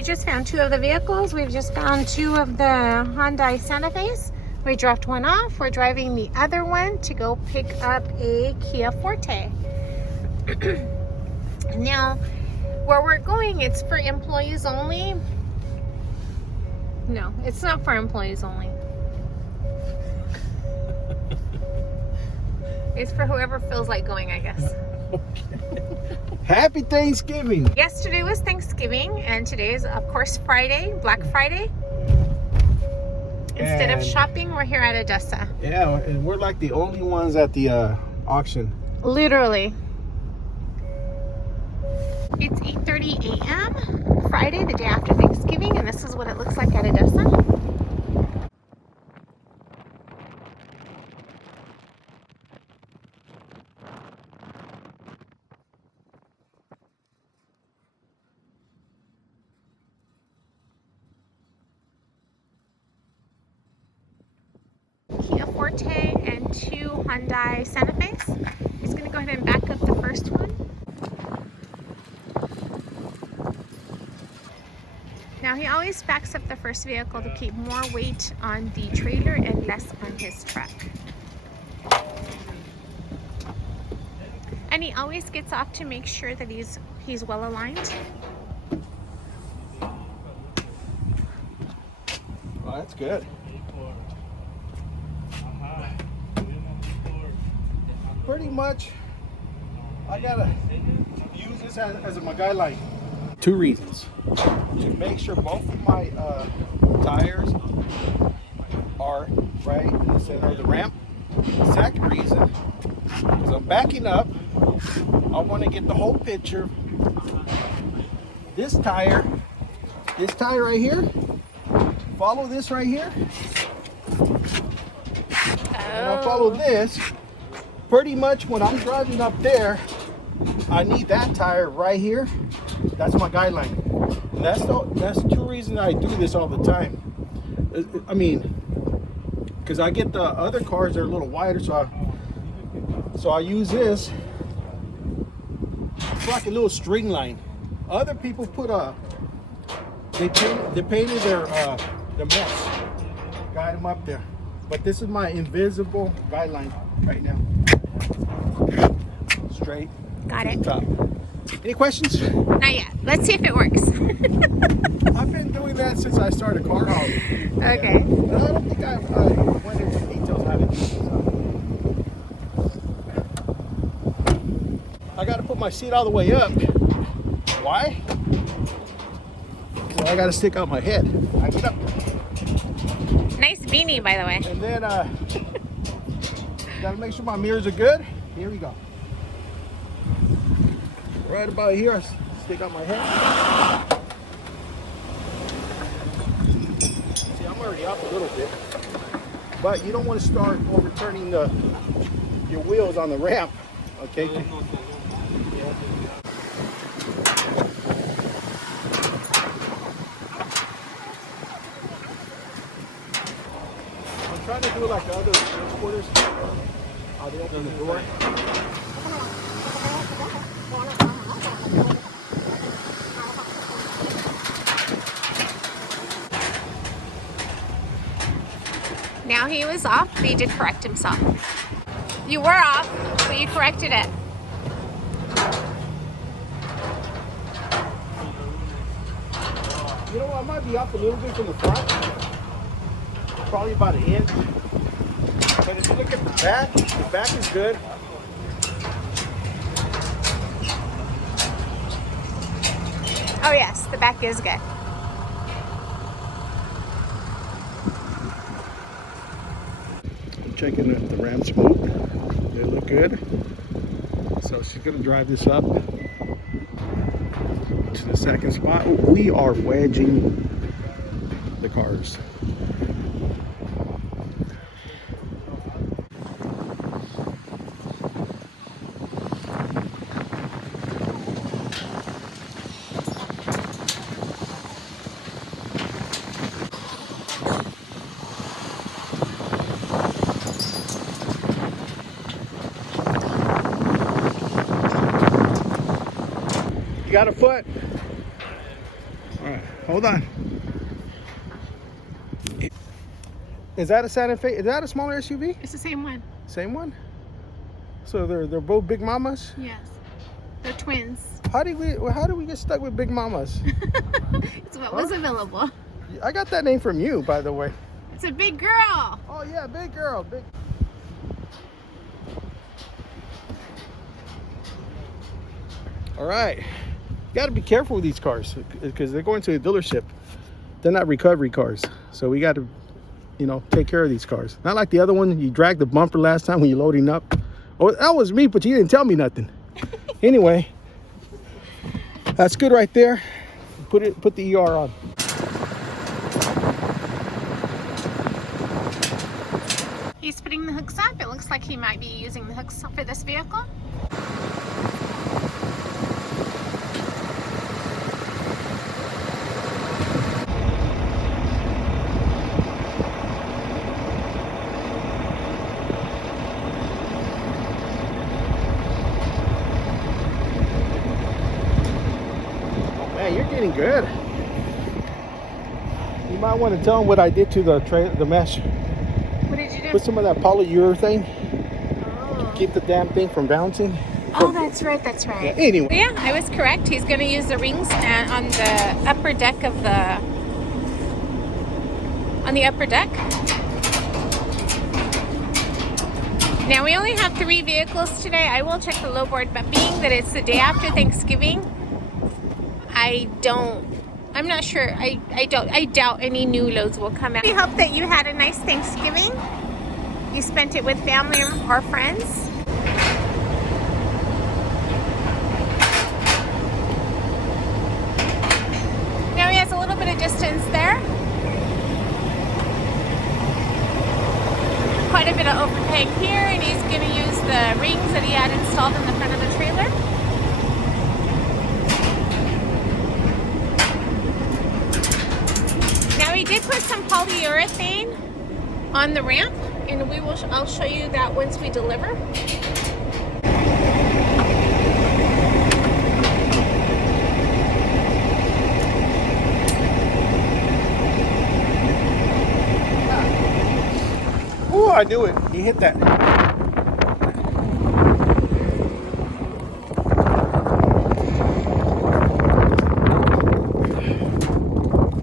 we just found 2 of the vehicles. We've just found 2 of the Hyundai Santa Fe's. We dropped one off. We're driving the other one to go pick up a Kia Forte. Now, where we're going, it's for employees only. No, it's not for employees only. It's for whoever feels like going, I guess. Okay. Happy Thanksgiving. Yesterday was Thanksgiving, and today is, of course, Friday, Black Friday. Instead of shopping, we're here at Adesa. Yeah, and we're like the only ones at the auction. Literally. It's 8:30 a.m. Friday, the day after Thanksgiving, and this is what it looks like at Adesa. Kia Forte and 2 Hyundai Santa Fe's. He's going to go ahead and back up the first one. Now he always backs up the first vehicle to keep more weight on the trailer and less on his truck. And he always gets off to make sure that he's well aligned. Oh, that's good. Pretty much, I gotta use this as my guideline. 2 reasons. To make sure both of my tires are right in the center of the ramp. Second reason is I'm backing up. I want to get the whole picture. This tire right here, follow this right here. And I follow this. Pretty much when I'm driving up there, I need that tire right here. That's my guideline. And that's 2 reasons I do this all the time. I mean, because I get the other cars that are a little wider, so I use this. It's like a little string line. Other people put they painted their mesh, guide them up there. But this is my invisible guideline right now. Straight. Got it. Top. Any questions? Not yet. Let's see if it works. I've been doing that since I started car hauling. Okay. But I don't think I went into details how to do this. I got to put my seat all the way up. Why? Because I got to stick out my head. I get up. Nice beanie, by the way. And then got to make sure my mirrors are good. Here we go. Right about here, I stick out my head. See, I'm already up a little bit. But you don't want to start overturning your wheels on the ramp. Okay? I'm trying to do like the other transporters. How they open the door. Now he was off, but he did correct himself. You were off, but you corrected it. You know, I might be up a little bit from the front. Probably about an inch. But if you look at the back is good. Oh yes, the back is good. Checking if the ramps smooth. They look good. So she's gonna drive this up to the second spot. We are wedging the cars. You got a foot? All right, Hold on. Is that a Santa Fe? Is that a smaller SUV? It's the same one. Same one? So they're both Big Mamas? Yes. They're twins. How do we get stuck with Big Mamas? It's what was available. I got that name from you, by the way. It's a big girl. Oh yeah, big girl. Big. All right. Got to be careful with these cars because they're going to a dealership. They're not recovery cars. So we got to, you know, take care of these cars. Not like the other one. You dragged the bumper last time when you're loading up. Oh, that was me, but you didn't tell me nothing. Anyway, that's good right there. Put the ER on. He's putting the hooks up. It looks like he might be using the hooks for this vehicle. You're getting good. You might want to tell them what I did to the mesh. What did you do? Put some of that polyurethane. Oh. Keep the damn thing from bouncing. Oh, that's right. That's right. Yeah, anyway. Yeah, I was correct. He's going to use the rings on the upper deck of the. On the upper deck. Now we only have 3 vehicles today. I will check the low board, but being that it's the day after Thanksgiving, I'm not sure. I doubt any new loads will come out. We hope that you had a nice Thanksgiving. You spent it with family or friends. Now he has a little bit of distance there. Quite a bit of overhang here, and he's going to use the rings that he had installed in the front of the trailer. We did put some polyurethane on the ramp, and I'll show you that once we deliver. Oh, I knew it. He hit that.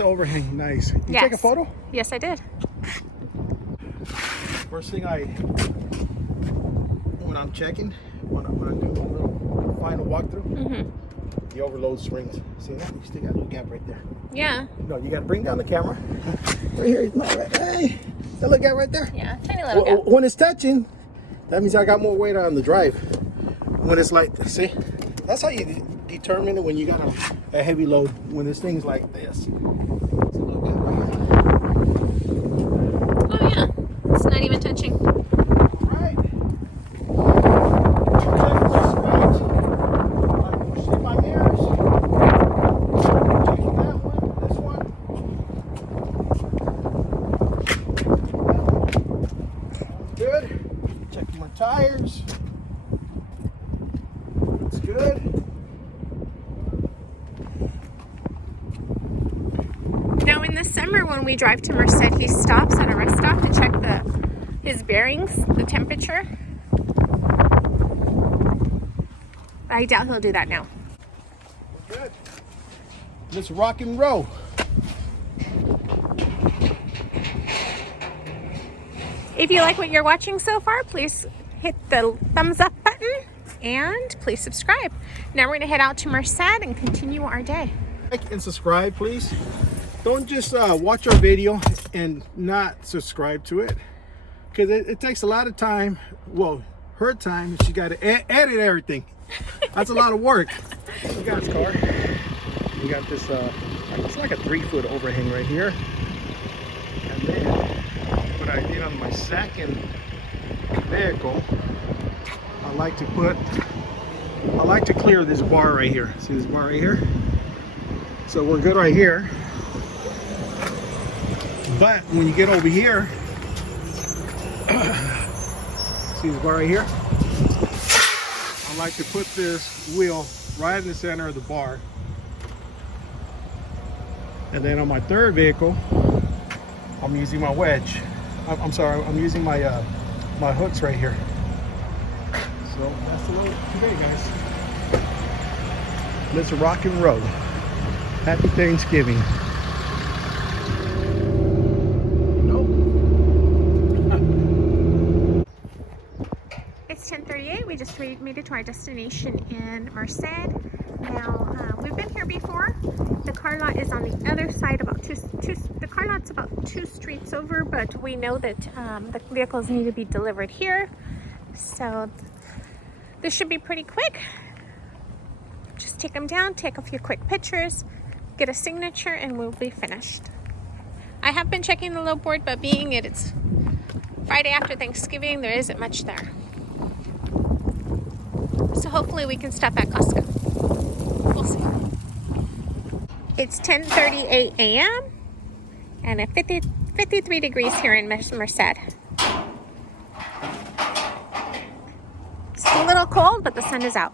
Overhang, nice. You take a photo? Yes, I did. First thing when I'm checking, when I do a little final walkthrough, the overload springs. See that? You still got a little gap right there. Yeah. No, you got to bring down the camera. Right here. No, right. Hey, that little gap right there. Yeah, tiny little gap. When it's touching, that means I got more weight on the drive. When it's like, see, that's how you determine it when you got a heavy load. When this thing's like this. Oh yeah, it's not even touching. Right. See my mirrors. Checking that one, this one. Good. Checking my tires. It's good. Now in the summer when we drive to Merced, he stops at a rest stop to check his bearings, the temperature. I doubt he'll do that now. We're good. Let's rock and roll. If you like what you're watching so far, please hit the thumbs up button and please subscribe. Now we're going to head out to Merced and continue our day. Like and subscribe, please. Don't just watch our video and not subscribe to it, because it takes a lot of time. Well, her time. She got to edit everything. That's a lot of work. We got this car. We got this. It's like a 3-foot overhang right here. And then what I did on my second vehicle, I like to clear this bar right here. See this bar right here? So we're good right here. But when you get over here, see this bar right here? I like to put this wheel right in the center of the bar. And then on my third vehicle, I'm using my wedge. I'm sorry, I'm using my my hooks right here. So that's the load today, guys. Let's rock and roll. Happy Thanksgiving. It's 10:38. We just made it to our destination in Merced. Now we've been here before. The car lot is on the other side, about the car lot's about 2 streets over, but we know that the vehicles need to be delivered here, so this should be pretty quick. Just take them down, take a few quick pictures, get a signature, and we'll be finished. I have been checking the load board, but being it's Friday after Thanksgiving, there isn't much there. So hopefully we can stop at Costco. We'll see. It's 10:38 a.m. and at 53 degrees here in Merced. It's a little cold, but the sun is out.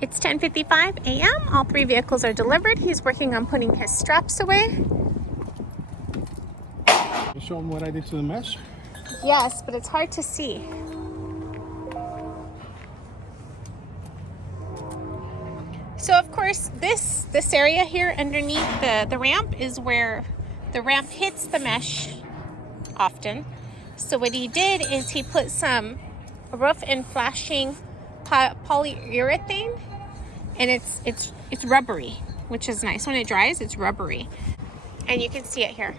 It's 10:55 a.m. All 3 vehicles are delivered. He's working on putting his straps away. You show them what I did to the mesh? Yes, but it's hard to see. So of course, this area here underneath the ramp is where the ramp hits the mesh often. So what he did is he put some roof and flashing polyurethane, and it's rubbery, which is nice. When it dries, it's rubbery, and you can see it here.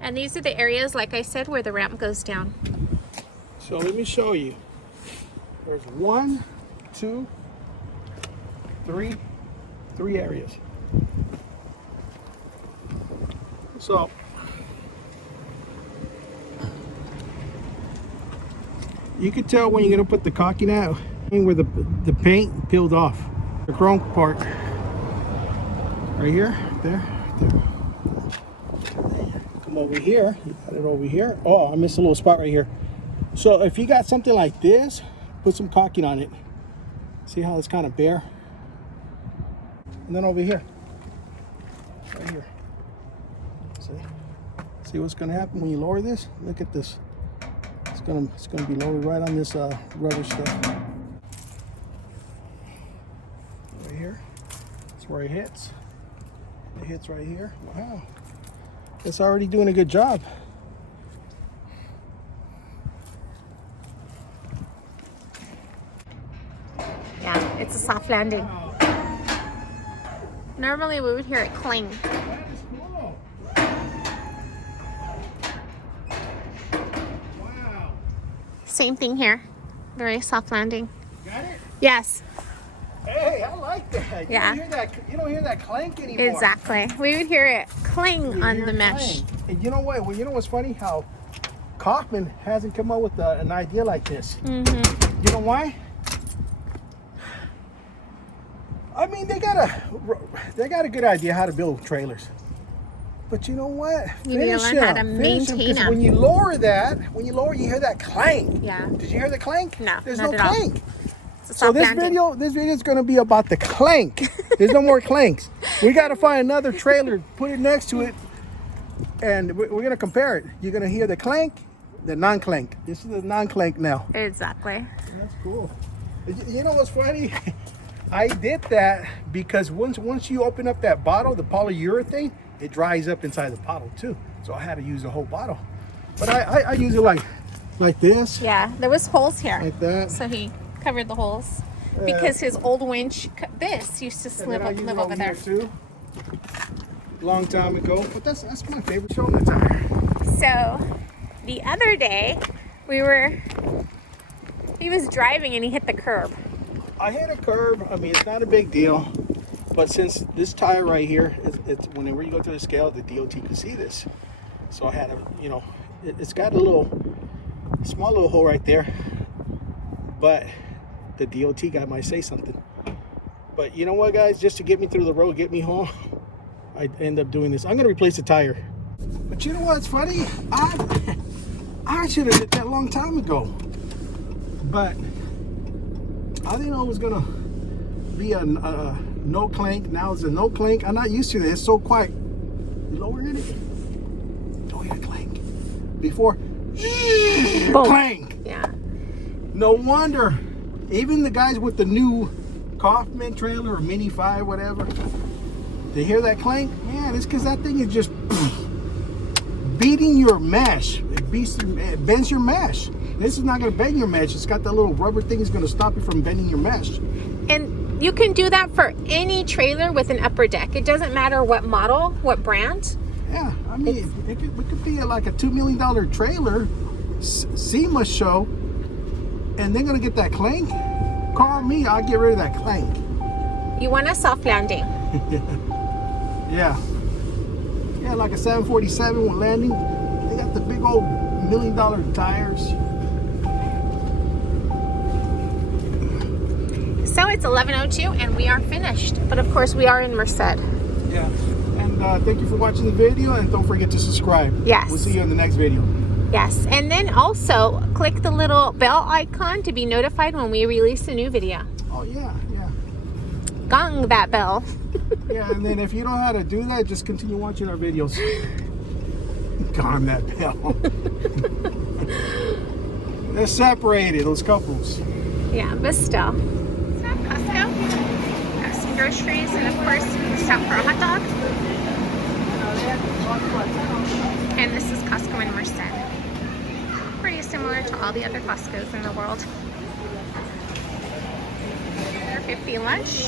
And these are the areas, like I said, where the ramp goes down. So let me show you. There's 1, 2, 3 areas. So you can tell when you're gonna put the caulking out, where the paint peeled off. The chrome part right here, there. Come over here, you got it over here. Oh, I missed a little spot right here. So if you got something like this, put some caulking on it. See how it's kind of bare? And then over here, right here. See what's gonna happen when you lower this? Look at this. It's gonna be lowered right on this rubber stuff. Right here. That's where it hits. It hits right here. Wow. It's already doing a good job. Yeah, it's a soft landing. Normally we would hear it cling. That is cool. Wow. Same thing here. Very soft landing. Got it? Yes. Hey, I like that. Yeah. You don't hear that clank anymore. Exactly. We would hear it cling You on hear the it mesh. clang. And you know what? Well, you know what's funny? How Kaufman hasn't come up with an idea like this. Mm-hmm. You know why? I mean, they got a good idea how to build trailers. But you know what? You need to learn how to maintain them. When you lower, you hear that clank. Yeah. Did you hear the clank? No, There's not no at all. clank. It's a So soft this landing. video is going to be about the clank. There's no more clanks. We got to find another trailer, put it next to it, and we're going to compare it. You're going to hear the clank, the non-clank. This is the non-clank now. Exactly. That's cool. You know what's funny? I did that because once you open up that bottle, the polyurethane, it dries up inside the bottle too. So I had to use the whole bottle. But I use it like this. Yeah, there was holes here. Like that. So he covered the holes because his old winch, this used to live over there. Too. Long time ago, but that's my favorite shoulder tire. So the other day he was driving and he hit the curb. I hit a curb. I mean, it's not a big deal, but since this tire right here, it's whenever you go to the scale, the DOT can see this. So I had to, it's got a small little hole right there, but the DOT guy might say something. But you know what, guys? Just to get me through the road, get me home, I end up doing this. I'm gonna replace the tire. But you know what's funny? I should have did that a long time ago. But I didn't know it was gonna be a no clank. Now it's a no clank. I'm not used to this. It's so quiet. You lower it. Don't hear clank. Before, clank. Yeah. No wonder. Even the guys with the new Kaufman trailer or Mini 5, whatever, they hear that clank. Man, it's because that thing is just beating your mesh. It bends your mesh. This is not going to bend your mesh. It's got that little rubber thing that's going to stop you from bending your mesh. And you can do that for any trailer with an upper deck. It doesn't matter what model, what brand. Yeah, I mean, it could be like a $2 million trailer, seamless show, and they're going to get that clank. Call me, I'll get rid of that clank. You want a soft landing. Yeah. Yeah, like a 747 with landing. They got the big old $1 million tires. So it's 11:02 and we are finished. But of course we are in Merced. Yeah. And thank you for watching the video, and don't forget to subscribe. Yes. We'll see you in the next video. Yes. And then also click the little bell icon to be notified when we release a new video. Oh yeah, yeah. Gong that bell. Yeah, and then if you don't know how to do that, just continue watching our videos. Gone that bell. They're separated, those couples. Yeah, but still. So Costco. Got some groceries, and of course we stopped for a hot dog. And this is Costco in Merced. Pretty similar to all the other Costco's in the world. $1.50 lunch.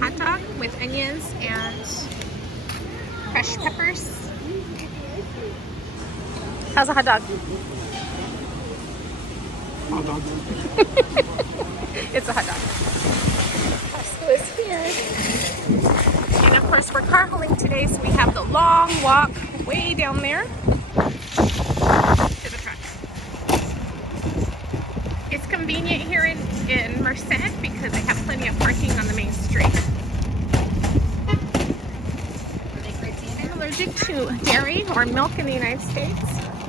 Hot dog with onions and fresh peppers. How's a hot dog? Hot dog. It's a hot dog. Costco is here. And of course we're car hauling today, so we have the long walk way down there to the truck. It's convenient here in Merced because they have plenty of parking on the main street. I'm allergic to dairy or milk in the United States,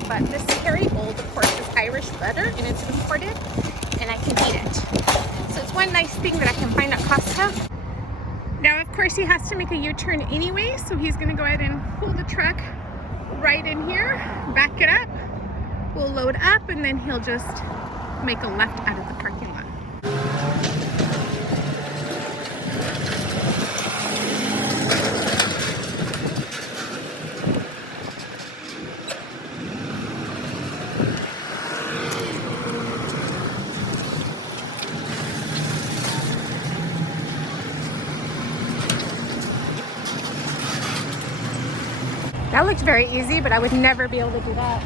but this Kerrygold, of course, is Irish butter and it's imported, and I can eat it. So it's one nice thing that I can find at Costco. Now, of course, he has to make a U-turn anyway, so he's going to go ahead and pull the truck right in here, back it up, we'll load up, and then he'll just make a left out of the parking lot. That looked very easy, but I would never be able to do that.